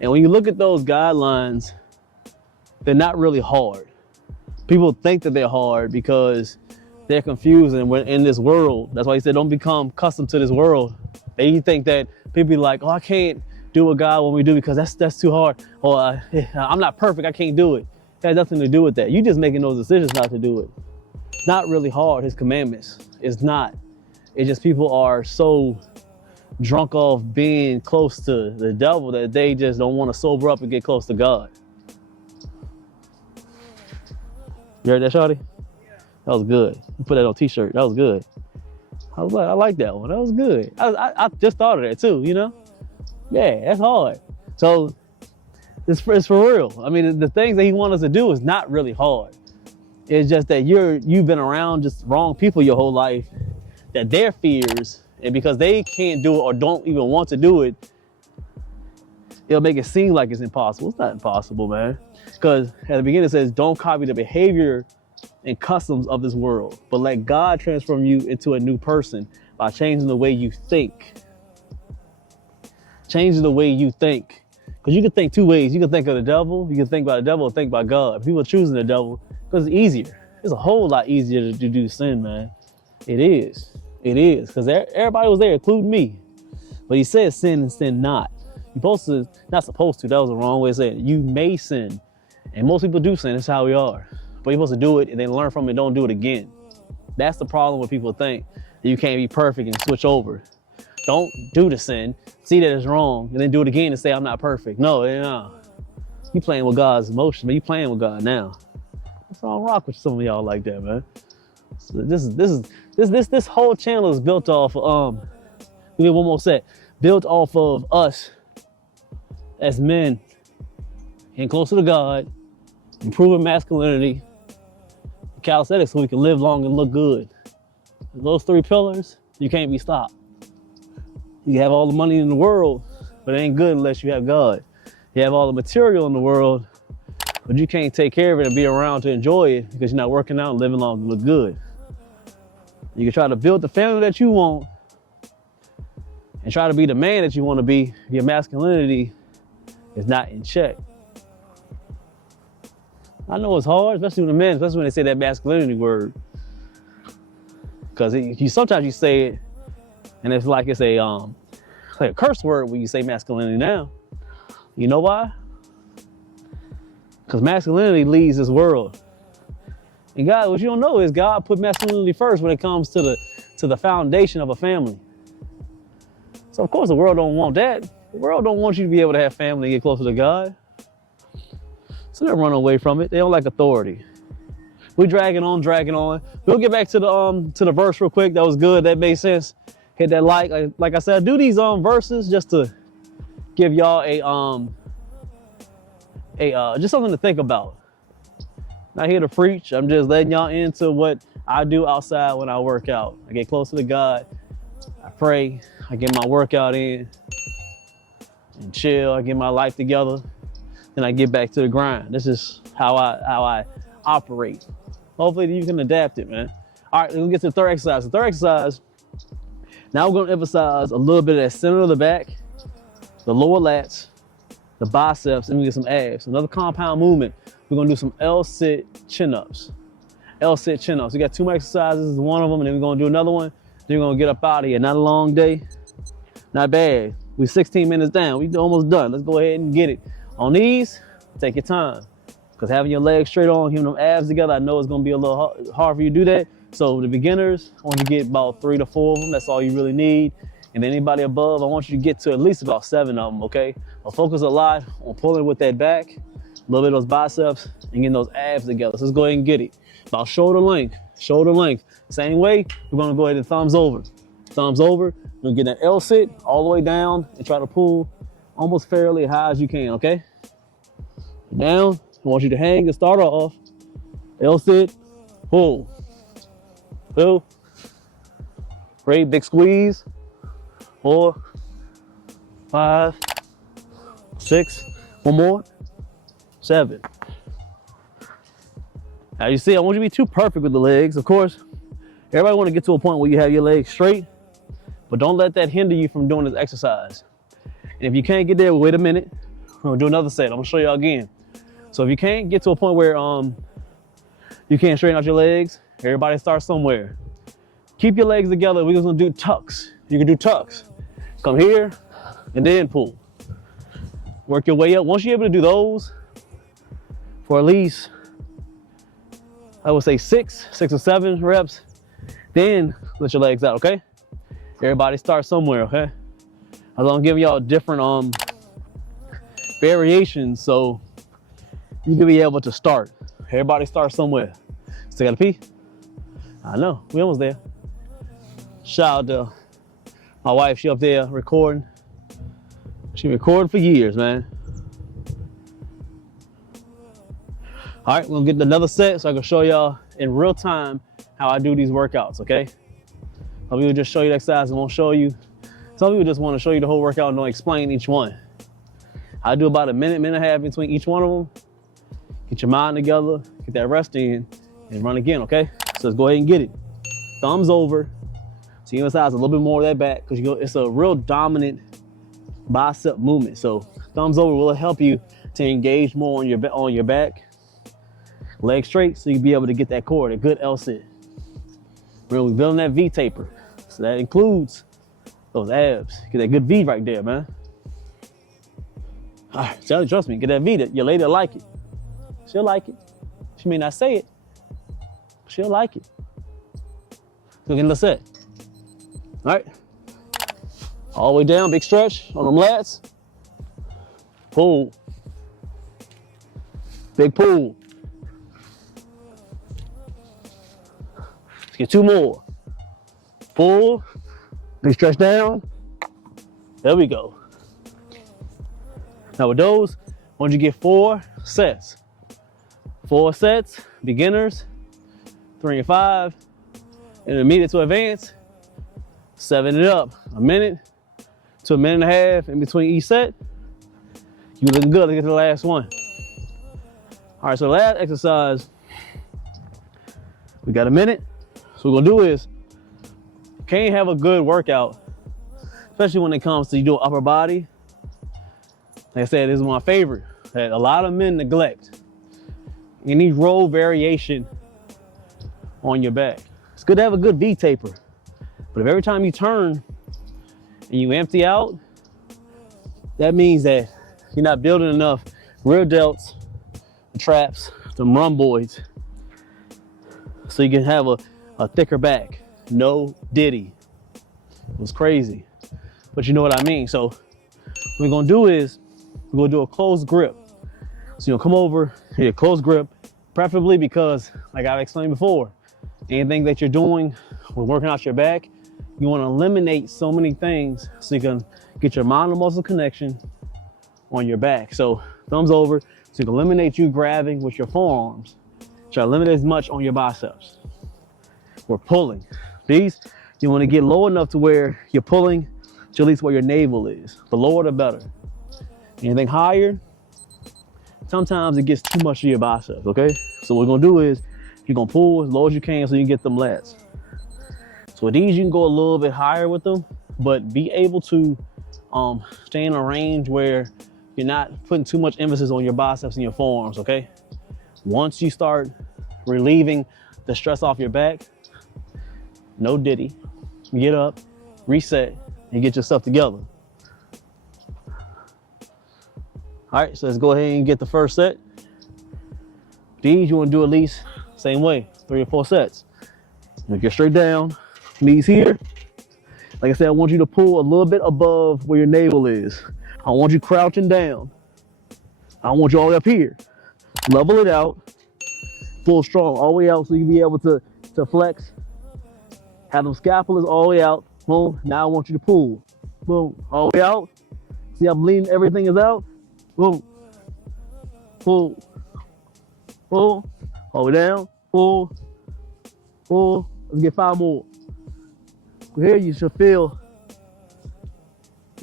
And when you look at those guidelines, they're not really hard. People think that they're hard because they're confused and we're in this world. That's why he said, don't become accustomed to this world. They think that people be like, oh, I can't do what God wants me to do because that's too hard. Or I'm not perfect, I can't do it. It has nothing to do with that. You're just making those decisions not to do it. It's not really hard, his commandments. It's not. It's just people are so drunk off being close to the devil that they just don't want to sober up and get close to God. You heard that, Shawty? Yeah. That was good. You put that on a t-shirt. That was good. I was like, I like that one. That was good. I just thought of that too, you know? Yeah, that's hard. So it's for real. I mean, the things that he wants us to do is not really hard. It's just that you've been around just wrong people your whole life, that their fears, and because they can't do it or don't even want to do it, it'll make it seem like it's impossible. It's not impossible, man. Because at the beginning it says, don't copy the behavior and customs of this world, but let God transform you into a new person by changing the way you think. Changing the way you think. Because you can think two ways. You can think of the devil, you can think about the devil, or think about God. People are choosing the devil because it's easier. It's a whole lot easier to do sin, man. It is. It is. Because everybody was there, including me. But he says sin and sin not. Not supposed to, that was the wrong way to say it. You may sin. And most people do sin, that's how we are. But you're supposed to do it and then learn from it, don't do it again. That's the problem when people think that you can't be perfect and switch over. Don't do the sin, see that it's wrong, and then do it again and say, I'm not perfect. No. You playing with God's emotions, man. You playing with God now. That's why I don't rock with some of y'all like that, man. So this whole channel is built off of, we get one more set. Built off of us as men getting closer to God, improving masculinity, calisthenics so we can live long and look good. Those three pillars, you can't be stopped. You can have all the money in the world, but it ain't good unless you have God. You have all the material in the world, but you can't take care of it and be around to enjoy it because you're not working out and living long and look good. You can try to build the family that you want and try to be the man that you want to be if your masculinity is not in check. I know it's hard, especially with the men, especially when they say that masculinity word. Because sometimes you say it, and it's like it's a curse word when you say masculinity now. You know why? Because masculinity leads this world. And God, what you don't know is God put masculinity first when it comes to the foundation of a family. So of course the world don't want that. The world don't want you to be able to have family and get closer to God. So they run away from it. They don't like authority. We're dragging on. We'll get back to the verse real quick. That was good. That made sense. Hit that like I said, I do these verses just to give y'all just something to think about. Not here to preach. I'm just letting y'all into what I do outside when I work out. I get closer to God. I pray. I get my workout in and chill. I get my life together. Then I get back to the grind. This is how I operate. Hopefully you can adapt it, man. All right, let's get to the third exercise. The third exercise, now we're gonna emphasize a little bit of that center of the back, the lower lats, the biceps, and we get some abs. Another compound movement. We're gonna do some L-sit chin-ups. L-sit chin-ups. We got two more exercises, one of them, and then we're gonna do another one. Then we're gonna get up out of here. Not a long day, not bad. We're 16 minutes down. We almost done. Let's go ahead and get it. On these, take your time. Because having your legs straight on, having them abs together, I know it's gonna be a little hard for you to do that. So the beginners, I want you to get about 3 to 4 of them. That's all you really need. And anybody above, I want you to get to at least about 7 of them, okay? I'll focus a lot on pulling with that back, a little bit of those biceps, and getting those abs together. So let's go ahead and get it. About shoulder length. Same way, we're gonna go ahead and thumbs over. Thumbs over, we're gonna get that L-sit all the way down and try to pull almost fairly high as you can, okay? Down, I want you to hang to start off. L-sit, pull. Two. Great, big squeeze. 4, 5, 6, one more, 7. Now you see, I want you to be too perfect with the legs. Of course, everybody want to get to a point where you have your legs straight, but don't let that hinder you from doing this exercise. And if you can't get there, wait a minute. We're gonna do another set. I'm gonna show y'all again. So if you can't get to a point where you can't straighten out your legs, everybody start somewhere. Keep your legs together. We're just gonna do tucks. You can do tucks. Come here and then pull. Work your way up. Once you're able to do those for at least, I would say six or seven reps, then let your legs out, okay? Everybody start somewhere, okay? I'm giving y'all different variations so you can be able to start. Everybody start somewhere. Still gotta pee? I know, we almost there. Shout out to my wife, she up there recording. She recording for years, man. All right, we're gonna get another set so I can show y'all in real time how I do these workouts, okay? Some people just show you the exercise and won't show you. Some people just want to show you the whole workout and don't explain each one. I do about a minute and a half between each one of them. Get your mind together, get that rest in, and run again, okay? So let's go ahead and get it. Thumbs over. So you emphasize a little bit more of that back because it's a real dominant bicep movement. So thumbs over will help you to engage more on your back. Legs straight so you can be able to get that core, a good L sit. We're building that V taper. So that includes those abs. Get that good V right there, man. All right, Sally, trust me, get that V. Your lady will like it. She'll like it. She may not say it, but she'll like it. So get another set. All right. All the way down, big stretch on them lats. Pull. Big pull. Let's get two more. Pull. Big stretch down. There we go. Now with those, I want you to get 4 sets. 4 sets, beginners, 3 and 5, intermediate to advanced, 7 it up, a minute to a minute and a half in between each set. You looking good to get to the last one. All right, so the last exercise, we got a minute. So what we're gonna do is, can't have a good workout, especially when it comes to you doing upper body. Like I said, this is my favorite that a lot of men neglect. You need roll variation on your back. It's good to have a good V taper, but if every time you turn and you empty out, that means that you're not building enough rear delts, traps, the rhomboids, so you can have a thicker back. No diddy. It was crazy, but you know what I mean. So what we're gonna do is we're gonna do a closed grip. So you'll come over, hit a closed grip, preferably because, like I've explained before, anything that you're doing when working out your back, you want to eliminate so many things so you can get your mind and muscle connection on your back. So thumbs over, so you can eliminate you grabbing with your forearms. Try to eliminate as much on your biceps. We're pulling. These, you want to get low enough to where you're pulling to at least where your navel is. The lower the better. Anything higher, sometimes it gets too much of your biceps, okay? So what we're gonna do is, you're gonna pull as low as you can so you can get them lats. So with these, you can go a little bit higher with them, but be able to stay in a range where you're not putting too much emphasis on your biceps and your forearms, okay? Once you start relieving the stress off your back, no diddy, get up, reset, and get yourself together. All right, so let's go ahead and get the first set. These you want to do at least same way, 3 or 4 sets. Now get straight down, knees here. Like I said, I want you to pull a little bit above where your navel is. I want you crouching down. I want you all the way up here. Level it out, pull strong all the way out so you can be able to flex. Have them scapulas all the way out. Boom, now I want you to pull. Boom, all the way out. See how I'm leaning, everything is out. Boom, pull, pull, all the way down, pull, pull. Let's get 5 more. Here you should feel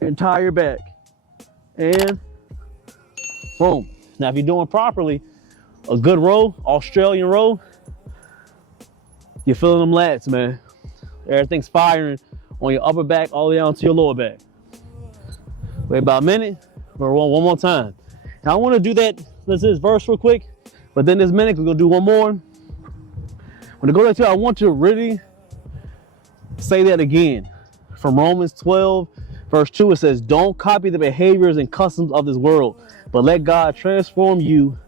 your entire back. And boom. Now if you're doing properly, a good row, Australian row, you're feeling them lats, man. Everything's firing on your upper back all the way down to your lower back. Wait about a minute. We're on one more time. Now I want to do that. Let's do this verse real quick, but then this minute we're gonna do one more. When I go back to it, I want to really say that again. From Romans 12, verse 2, it says, don't copy the behaviors and customs of this world, but let God transform you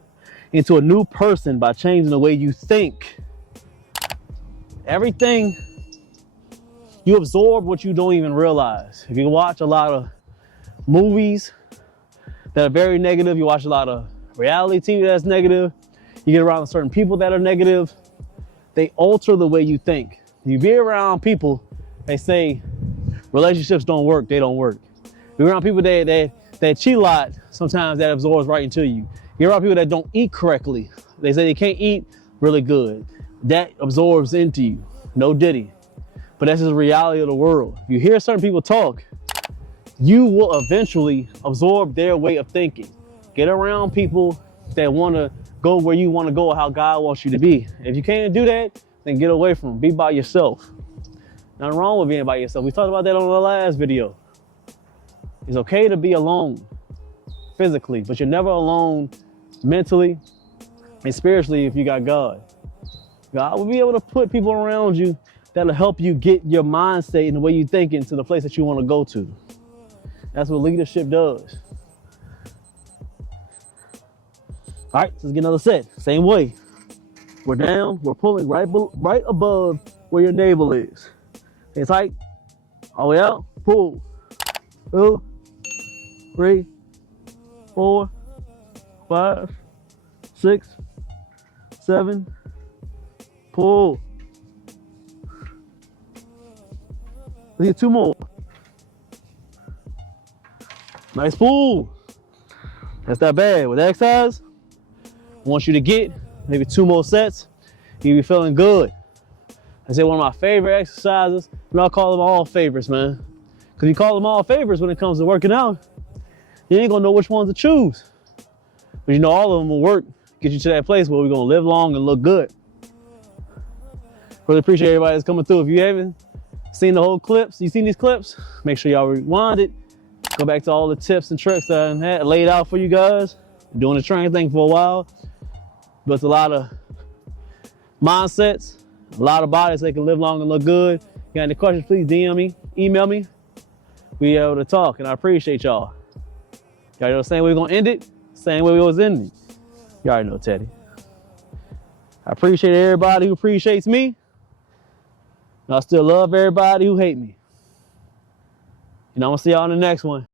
into a new person by changing the way you think. Everything, you absorb what you don't even realize. If you watch a lot of movies that are very negative, you watch a lot of reality TV that's negative, you get around certain people that are negative, they alter the way you think. You be around people, they say relationships don't work, they don't work. Be around people that cheat a lot, sometimes that absorbs right into you. You're around people that don't eat correctly. They say they can't eat really good. That absorbs into you. No diddy. But that's just the reality of the world. If you hear certain people talk, you will eventually absorb their way of thinking. Get around people that want to go where you want to go, how God wants you to be. If you can't do that, then get away from them. Be by yourself. Nothing wrong with being by yourself. We talked about that on the last video. It's okay to be alone physically, but you're never alone mentally and spiritually if you got God. God will be able to put people around you that'll help you get your mind state and the way you think into the place that you want to go to. That's what leadership does. All right, let's get another set. Same way. We're down, we're pulling right above where your navel is. Stay tight. All the way out. Pull. 2, 3, 4, 5, 6, 7. Pull. Let's get 2 more. Nice pull. That's not bad. With exercise, I want you to get maybe 2 more sets. You'll be feeling good. I say one of my favorite exercises, and I'll call them all favorites, man. Because you call them all favorites when it comes to working out, you ain't gonna know which ones to choose. But you know all of them will work, get you to that place where we're gonna live long and look good. Really appreciate everybody that's coming through. If you haven't seen the whole clips, you seen these clips, make sure y'all rewind it. Go back to all the tips and tricks that I had laid out for you guys. Been doing the training thing for a while. But it's a lot of mindsets, a lot of bodies that can live long and look good. You got any questions, please DM me, email me. We able to talk, and I appreciate y'all. Y'all know the same way we're gonna end it, same way we was ending. You already know, Teddy. I appreciate everybody who appreciates me. And I still love everybody who hate me. And I'm gonna see y'all in the next one.